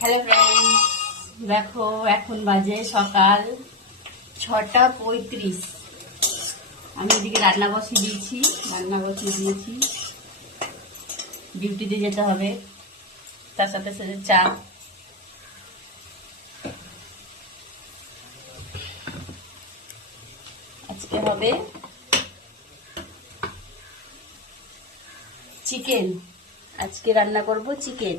Hello friends দেখো, এখন বাজে সকাল ছটা পঁয়ত্রিশ। আমি এদিকে রান্না বসিয়ে দিয়েছি, রান্না বসিয়ে দিয়েছি। ডিউটিতে যেতে হবে। তার সাথে সাথে চা। আজকে হবে চিকেন। আজকে রান্না করব চিকেন।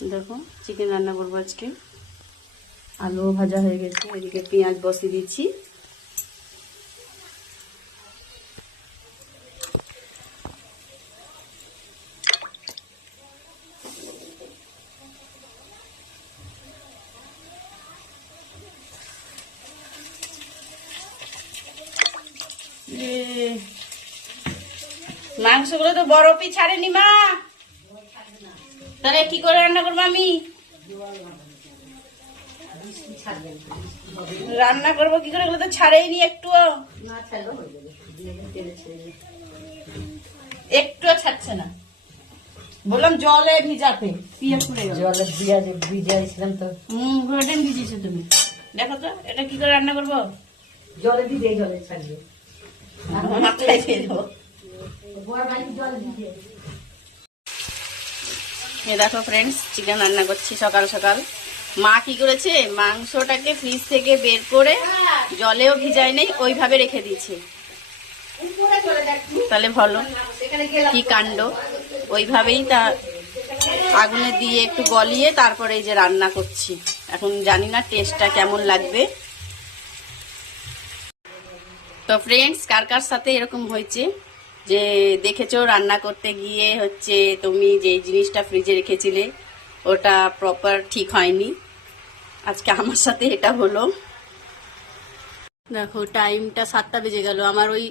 দেখো চিকেন রান্না করব আজকে। আলু ভাজা হয়ে গেছে। এদিকে পেঁয়াজ বসিয়ে দিচ্ছি। এ, মাংসগুলো তো বরফই ছাড়েনি মা। তাহলে কি করে রান্না করব আমি? রান্না করব কি করে? তো ছাড়েইনি একটু একটুও ছাড়ছে না। বললাম জলে ভিজাতে জলে ভিজাইছিলাম তো। হম গোল্ডেন ভিজিয়েছো তুমি। দেখো তো এটা কি করে রান্না করব? জলে ভিজে জলে ছাড়িয়ে। মাথায় দিয়ে দেবো এ দেখো ফ্রেন্ডস চিকেন রান্না করছি সকাল সকাল। মা কি করেছে? মাংসটাকে ফ্রিজ থেকে বের করে জলেও ভিজায় নেই, ওইভাবে রেখে দিয়েছে। তাহলে ভালো। কি কাণ্ড? ওইভাবেই তা আগুনে দিয়ে একটু গলিয়ে তারপরে এই যে রান্না করছি। এখন জানি না টেস্টটা কেমন লাগবে। তো ফ্রেন্ডস কার কার সাথে এরকম হয়েছে? যে দেখেছ রান্না করতে গিয়ে হচ্ছে তুমি যে জিনিসটা ফ্রিজে রেখেছিলে, ওটা প্রপার ঠিক হয়নি। আজকে আমার সাথে এটা হলো। দেখো টাইমটা সাতটা বেজে গেল। আমার ওই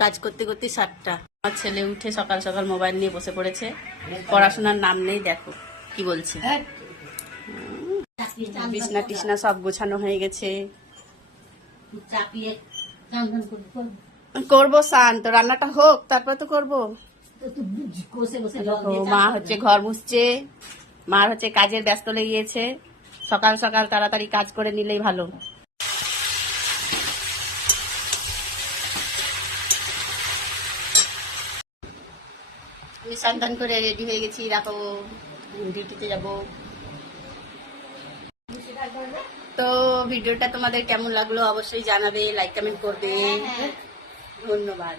কাজ করতে করতে সাতটা। আমার ছেলে উঠে সকাল সকাল মোবাইল নিয়ে বসে পড়েছে। পড়াশোনার নাম নেই, দেখো কি বলছে। বিছনা টিসনা সব গোছানো হয়ে গেছে। চাপিয়ে করব। সান তো রান্নাটা হোক, তারপর তো করব। মা হচ্ছে ঘর মুছছে, মার হচ্ছে কাজের ব্যস্ত লেগে গিয়েছে সকাল সকাল তাড়াতাড়ি কাজ করে নিলেই ভালো। আমি করে রেডি হয়ে গেছি দেখো ডিউটিতে যাব। তো ভিডিওটা তোমাদের কেমন লাগল অবশ্যই জানাবে, লাইক, কমেন্ট করবে। ধন্যবাদ।